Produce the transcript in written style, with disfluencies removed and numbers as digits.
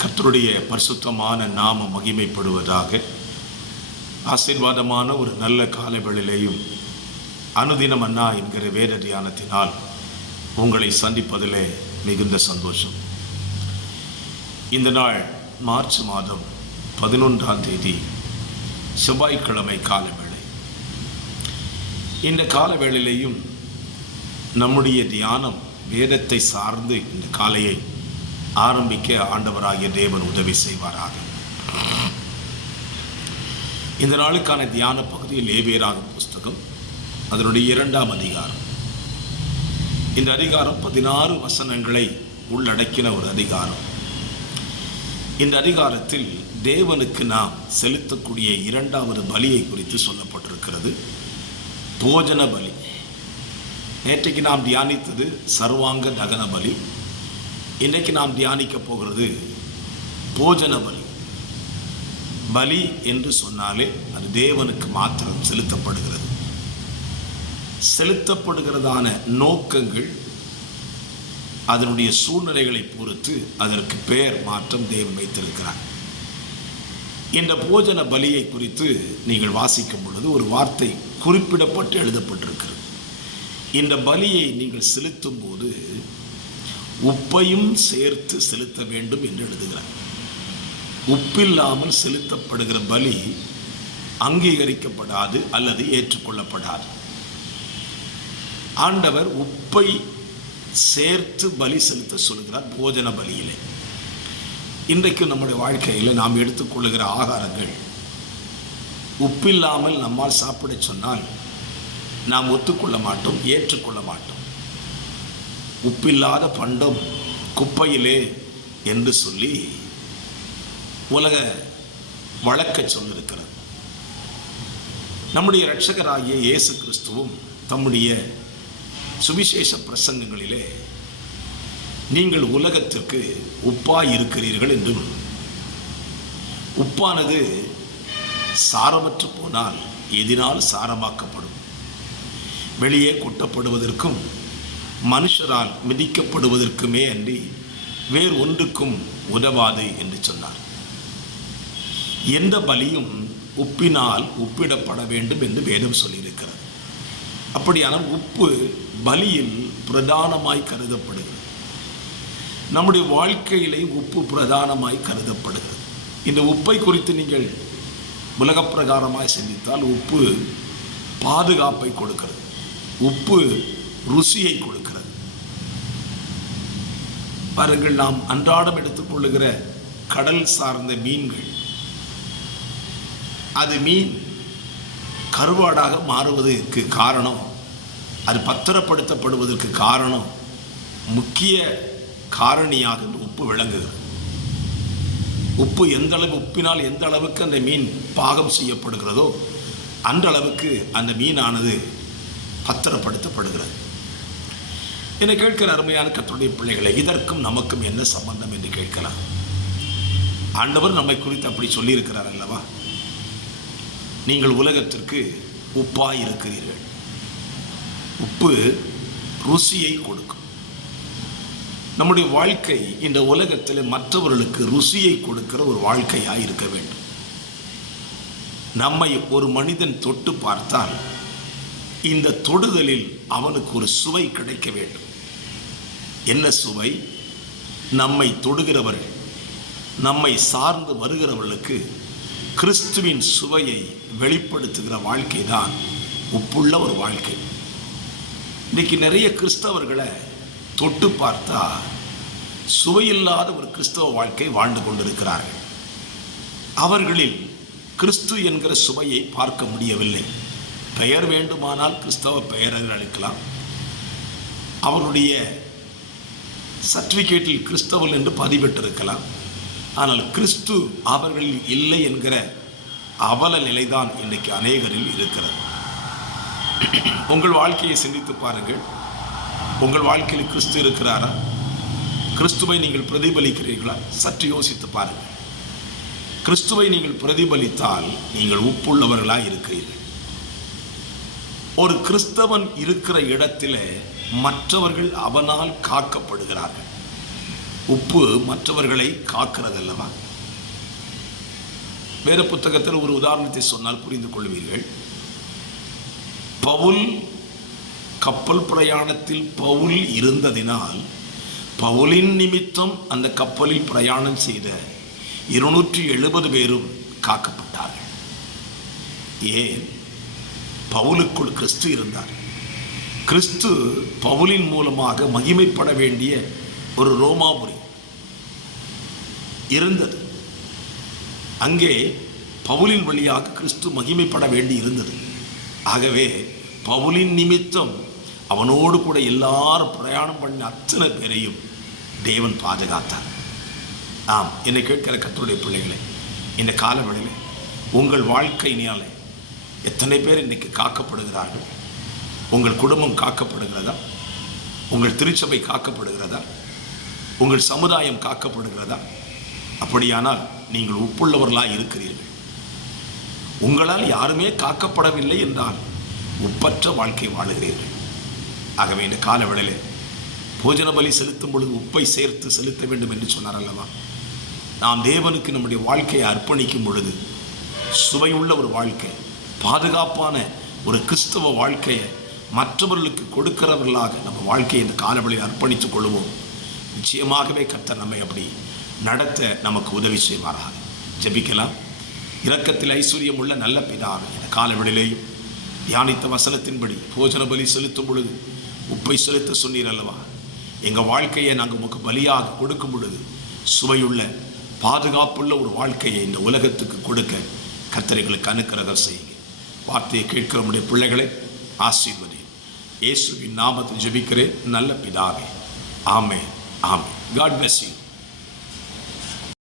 கர்த்தருடைய பரிசுத்தமான நாமம் மகிமைப்படுவதாக. ஆசீர்வாதமான ஒரு நல்ல காலவேளையிலேயும் அனுதினம் அண்ணா என்கிற வேத தியானத்தினால் உங்களை சந்திப்பதிலே மிகுந்த சந்தோஷம். இந்த நாள் மார்ச் மாதம் 11ஆம் தேதி செவ்வாய்க்கிழமை காலவேளை. இந்த காலவேளையிலேயும் நம்முடைய தியானம் வேதத்தை சார்ந்து இந்த காலையை ஆரம்பிக்க ஆண்டவராகிய தேவன் உதவி செய்வாராக. இந்த நாளுக்கான தியான பகுதியில் லேவியராகும் புஸ்தகம் அதனுடைய 2ஆம் அதிகாரம். இந்த அதிகாரம் 16 வசனங்களை உள்ளடக்கின ஒரு அதிகாரம். இந்த அதிகாரத்தில் தேவனுக்கு நாம் செலுத்தக்கூடிய 2வது பலியை குறித்து சொல்லப்பட்டிருக்கிறது, போஜன பலி. நேற்றைக்கு நாம் தியானித்தது சர்வாங்க தகன பலி. இன்றைக்கு நாம் தியானிக்க போகிறது போஜன பலி. பலி என்று சொன்னாலே அது தேவனுக்கு மாத்திரம் செலுத்தப்படுகிறது. செலுத்தப்படுகிறதான நோக்கங்கள் அதனுடைய சூழ்நிலைகளை பொறுத்து அதற்கு பெயர் மாற்றம் தேவன் வைத்திருக்கிறார். இந்த போஜன பலியை குறித்து நீங்கள் வாசிக்கும் பொழுது ஒரு வார்த்தை குறிப்பிடப்பட்டு எழுதப்பட்டிருக்கிறது. இந்த பலியை நீங்கள் செலுத்தும் போது உப்பையும் சேர்த்து செலுத்த வேண்டும் என்று எழுதுகிறார். உப்பில்லாமல் செலுத்தப்படுகிற பலி அங்கீகரிக்கப்படாது அல்லது ஏற்றுக்கொள்ளப்படாது. ஆண்டவர் உப்பை சேர்த்து பலி செலுத்த சொல்கிறார் போஜன பலியிலே. இன்றைக்கு நம்முடைய வாழ்க்கையில் நாம் எடுத்துக்கொள்ளுகிற ஆகாரங்கள் உப்பில்லாமல் நம்மால் சாப்பிட சொன்னால் நாம் ஒத்துக்கொள்ள மாட்டோம், ஏற்றுக்கொள்ள மாட்டோம். உப்பில்லாத பண்டம் குப்பையிலே என்று சொல்லி உலக வழக்க சொல்லிருக்கிறது. நம்முடைய இரட்சகராகிய இயேசு கிறிஸ்துவும் தம்முடைய சுவிசேஷ பிரசங்கங்களிலே நீங்கள் உலகத்திற்கு உப்பாய் இருக்கிறீர்கள் என்றும், உப்பானது சாரமற்று போனால் எதினால் சாரமாக்கப்படும், வெளியே கொட்டப்படுவதற்கும் மனுஷரால் மிதிக்கப்படுவதற்குமே அன்றி வேறு ஒன்றுக்கும் உதவாது என்று சொன்னார். எந்த பலியும் உப்பினால் உப்பிடப்பட வேண்டும் என்று வேதம் சொல்லியிருக்கிறது. அப்படியான உப்பு பலியில் பிரதானமாய் கருதப்படுகிறது. நம்முடைய வாழ்க்கையிலே உப்பு பிரதானமாய் கருதப்படுகிறது. இந்த உப்பை குறித்து நீங்கள் உலக பிரகாரமாய் சிந்தித்தால் உப்பு பாதுகாப்பை கொடுக்கிறது, உப்பு ருசியை கொடுக்கிறது. பாருங்கள், நாம் அன்றாடம் எடுத்துக்கொள்ளுகிற கடல் சார்ந்த மீன்கள், அது மீன் கருவாடாக மாறுவதற்கு காரணம், அது பத்திரப்படுத்தப்படுவதற்கு காரணம், முக்கிய காரணியாக உப்பு விளங்குகிறது. உப்பு எந்த அளவு, உப்பினால் எந்த அளவுக்கு அந்த மீன் பாகம் செய்யப்படுகிறதோ அந்த அளவுக்கு அந்த மீனானது பத்திரப்படுத்தப்படுகிறது. என்னை கேட்கிற அருமையான கர்த்தருடைய பிள்ளைகளை, இதற்கும் நமக்கும் என்ன சம்பந்தம் என்று கேட்கலாம். ஆண்டவர் நம்மை குறித்து அப்படி சொல்லியிருக்கிறார் அல்லவா? நீங்கள் உலகத்திற்கு உப்பாய் இருக்கிறீர்கள். உப்பு ருசியை கொடுக்கும். நம்முடைய வாழ்க்கை இந்த உலகத்தில் மற்றவர்களுக்கு ருசியை கொடுக்கிற ஒரு வாழ்க்கையாக இருக்க வேண்டும். நம்மை ஒரு மனிதன் தொட்டு பார்த்தால் இந்த தொடுதலில் அவனுக்கு ஒரு சுவை கிடைக்க வேண்டும். என்ன சுவை? நம்மை தொடுகிறவர்கள், நம்மை சார்ந்து வருகிறவர்களுக்கு கிறிஸ்துவின் சுவையை வெளிப்படுத்துகிற வாழ்க்கை தான் உப்புள்ள ஒரு வாழ்க்கை. இன்றைக்கு நிறைய கிறிஸ்தவர்களை தொட்டு பார்த்தா சுவையில்லாத ஒரு கிறிஸ்தவ வாழ்க்கை வாழ்ந்து கொண்டிருக்கிறார்கள். அவர்களில் கிறிஸ்து என்கிற சுவையை பார்க்க முடியவில்லை. பெயர் வேண்டுமானால் கிறிஸ்தவ பெயரை அளிக்கலாம், அவருடைய சர்டிஃபிகேட்டில் கிறிஸ்தவர்கள் என்று பதிவிட்டிருக்கலாம். ஆனால் கிறிஸ்து அவர்களில் இல்லை என்கிற அவல நிலைதான் இன்றைக்கு அநேகரில் இருக்கிறது. உங்கள் வாழ்க்கையை சிந்தித்து பாருங்கள். உங்கள் வாழ்க்கையில் கிறிஸ்து இருக்கிறாரா? கிறிஸ்துவை நீங்கள் பிரதிபலிக்கிறீர்களா? சற்று யோசித்து பாருங்கள். கிறிஸ்துவை நீங்கள் பிரதிபலித்தால் நீங்கள் உப்புள்ளவர்களாக இருக்கிறீர்கள். ஒரு கிறிஸ்தவன் இருக்கிற இடத்திலே மற்றவர்கள் அவனால் காக்கப்படுகிறார்கள். உப்பு மற்றவர்களை காக்கிறதல்லவா? வேற புத்தகத்தில் ஒரு உதாரணத்தை சொன்னால் புரிந்து கொள்வீர்கள். பவுல் கப்பல் பிரயாணத்தில் பவுல் இருந்ததினால் பவுலின் நிமித்தம் அந்த கப்பலில் பிரயாணம் செய்த 270 பேரும் காக்கப்பட்டார்கள். ஏன்? பவுலுக்குள் கிறிஸ்து இருந்தார். கிறிஸ்து பவுலின் மூலமாக மகிமைப்பட வேண்டிய ஒரு ரோமாபுரி இருந்தது. அங்கே பவுலின் வழியாக கிறிஸ்து மகிமைப்பட வேண்டி இருந்தது. ஆகவே பவுலின் நிமித்தம் அவனோடு கூட எல்லாரும் பிரயாணம் பண்ண அத்தனை பேரையும் தேவன் பாதுகாத்தார். ஆம், என்னை கேட்கிற கர்த்தருடைய பிள்ளைகளே, இந்த காலவெளியில் உங்கள் வாழ்க்கையினாலே எத்தனை பேர் இன்றைக்கு காக்கப்படுகிறார்கள்? உங்கள் குடும்பம் காக்கப்படுகிறதா? உங்கள் திருச்சபை காக்கப்படுகிறதா? உங்கள் சமுதாயம் காக்கப்படுகிறதா? அப்படியானால் நீங்கள் உப்புள்ளவர்களாக இருக்கிறீர்கள். உங்களால் யாருமே காக்கப்படவில்லை என்றால் உப்பற்ற வாழ்க்கை வாழுகிறீர்கள். ஆகவே இந்த காலவெளியில் போஜன பலி செலுத்தும் பொழுது உப்பை சேர்த்து செலுத்த வேண்டும் என்று சொன்னார் அல்லவா? நாம் தேவனுக்கு நம்முடைய வாழ்க்கையை அர்ப்பணிக்கும் பொழுது சுவையுள்ள ஒரு வாழ்க்கை, பாதுகாப்பான ஒரு கிறிஸ்தவ வாழ்க்கையை மற்றவர்களுக்கு கொடுக்கிறவர்களாக நம்ம வாழ்க்கையை இந்த காலவெளியில் அர்ப்பணித்துக் கொள்வோம். நிச்சயமாகவே கர்த்தர் நம்மை அப்படி நடத்த நமக்கு உதவி செய்வாராக. ஜெபிக்கலாம். இரக்கத்தில் ஐஸ்வர்யம் உள்ள நல்ல பிதாவே, இந்த காலவெளியிலேயும் தியானித்த வசனத்தின்படி போஜன பலி செலுத்தும் பொழுது உப்பை செலுத்த சொன்னீர் அல்லவா? எங்கள் வாழ்க்கையை நாங்கள் உமக்கு பலியாக கொடுக்கும் பொழுது சுவையுள்ள பாதுகாப்புள்ள ஒரு வாழ்க்கையை இந்த உலகத்துக்கு கொடுக்க கர்த்தர்களுக்கு அனுக்கிரகம் செய்யுங்க. வார்த்தையை கேட்கிற நம்முடைய பிள்ளைகளை ஆசீர்வதி. இயேசுவின் நாமத்தில் ஜெபிக்கிறேன் நல்ல பிதாவே. ஆமென். ஆமென். God bless you.